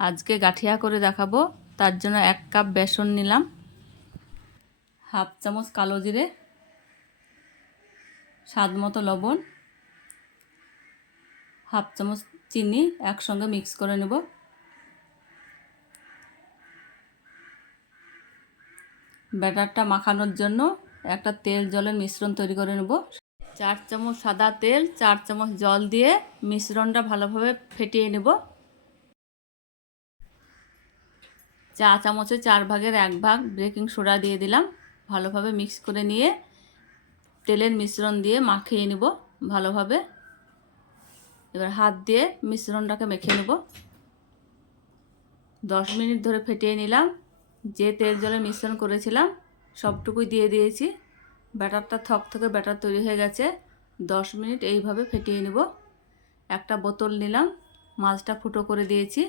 আজকে গাঠিয়া করে দেখাবো। তার জন্য 1 কাপ বেসন নিলাম, হাফ চামচ কালো জিরে, স্বাদ মতো লবণ, হাফ চামচ চিনি একসঙ্গে মিক্স করে নেব। ব্যাটারটা মাখানোর জন্য একটা তেল জলের মিশ্রণ তৈরি করে নেব। 4 চামচ সাদা তেল 4 চামচ জল দিয়ে মিশ্রণটা ভালোভাবে ফেটিয়ে নেব। চা চামচে 4 ভাগের 1 ভাগ বেকিং সোডা দিয়ে দিলাম। ভালোভাবে মিক্স করে নিয়ে তেলের মিশ্রণ দিয়ে মাখিয়ে নেব ভালোভাবে। এবার হাত দিয়ে মিশ্রণটাকে মেখে নেব। 10 মিনিট ধরে ফেটিয়ে নিলাম। যে তেল জলের মিশ্রণ করেছিলাম সবটুকুই দিয়ে দিয়েছি। ব্যাটারটা থকথকে ব্যাটার তৈরি হয়ে গেছে। 10 মিনিট এইভাবে ফেটিয়ে নেব। একটা বোতল নিলাম, মাছটা ফুটো করে দিয়েছি।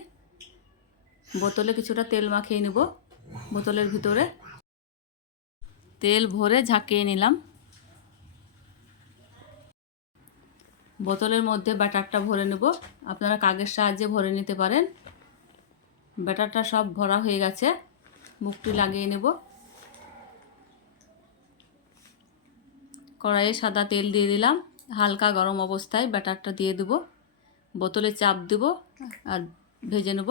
বোতলে কিছুটা তেল মাখিয়ে নেব। বোতলের ভিতরে তেল ভরে ঝাঁকিয়ে নিলাম। বোতলের মধ্যে ব্যাটারটা ভরে নেব। আপনারা কাগজের সাহায্যে ভরে নিতে পারেন। ব্যাটারটা সব ভরা হয়ে গেছে। মুখটি লাগিয়ে নেব। কড়াইয়ে সাদা তেল দিয়ে দিলাম। হালকা গরম অবস্থায় ব্যাটারটা দিয়ে দেব। বোতলে চাপ দেব আর ভেজে নেব।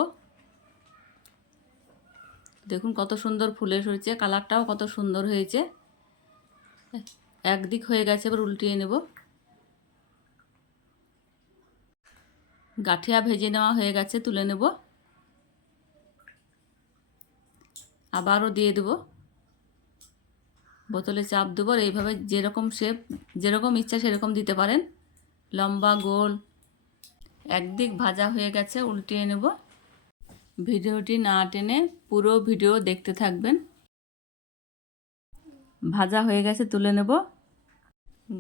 দেখুন কত সুন্দর ফুলে হয়েছে, কালারটাও কত সুন্দর হয়েছে। একদিক হয়ে গেছে, এবার উল্টিয়ে নেব। গাঠিয়া ভেজে নেওয়া হয়ে গেছে, তুলে নেব। আবারও দিয়ে দেব। বোতলে চাপ দেবো। এইভাবে যেরকম শেপ যেরকম ইচ্ছা সেরকম দিতে পারেন, লম্বা গোল। একদিক ভাজা হয়ে গেছে, উল্টিয়ে নেব। ভিডিওটি না টেনে পুরো ভিডিও দেখতে থাকবেন। ভাজা হয়ে গেছে, তুলে নেব।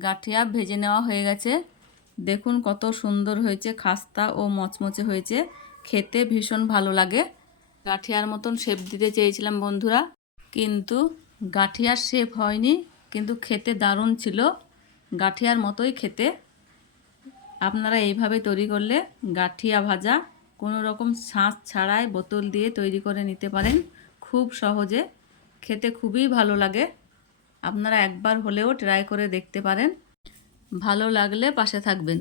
গাঠিয়া ভেজে নেওয়া হয়ে গেছে। দেখুন কত সুন্দর হয়েছে, খাস্তা ও মচমচে হয়েছে, খেতে ভীষণ ভালো লাগে। গাঠিয়ার মতন শেপ দিতে চেয়েছিলাম বন্ধুরা, কিন্তু গাঠিয়ার শেপ হয়নি, কিন্তু খেতে দারুণ ছিল, গাঠিয়ার মতোই খেতে। আপনারা এইভাবে তৈরি করলে গাঠিয়া ভাজা কোনো রকম ছাঁচ ছাড়াই বোতল দিয়ে তৈরি করে নিতে পারেন খুব সহজে। খেতে খুবই ভালো লাগে। আপনারা একবার হলেও ট্রাই করে দেখতে পারেন। ভালো লাগলে পাশে থাকবেন।